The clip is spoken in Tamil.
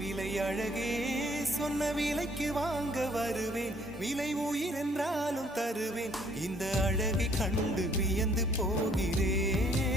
விலை அழகே சொன்ன விலைக்கு வாங்க வருவேன். விலை உயிர் என்றாலும் தருவேன். இந்த அழகை கண்டு வியந்து போகிறேன்.